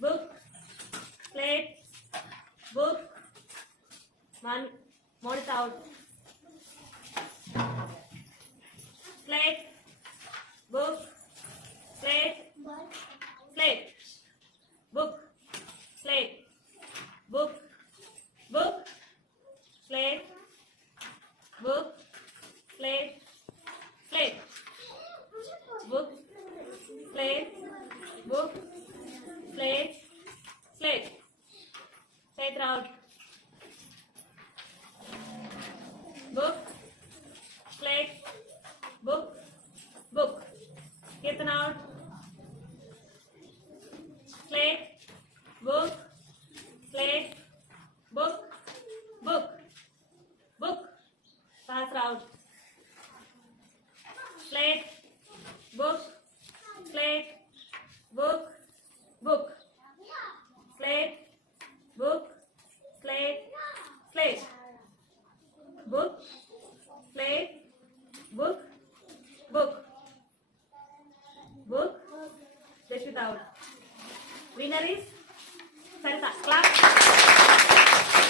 book, plate, book, more it out. Plate, book, plate, plate, book, plate, book, book, plate, book, plate, plate, book, plate, book, plate, plate. Say it out. Book, plate, book, book. Get it out. Plate, book, plate, book, book, book. Pass it out. Plate, book, plate, book, book, plate, book, plate, plate, book, plate, book, book, book. Fish without. Winner is Sarita. Clap.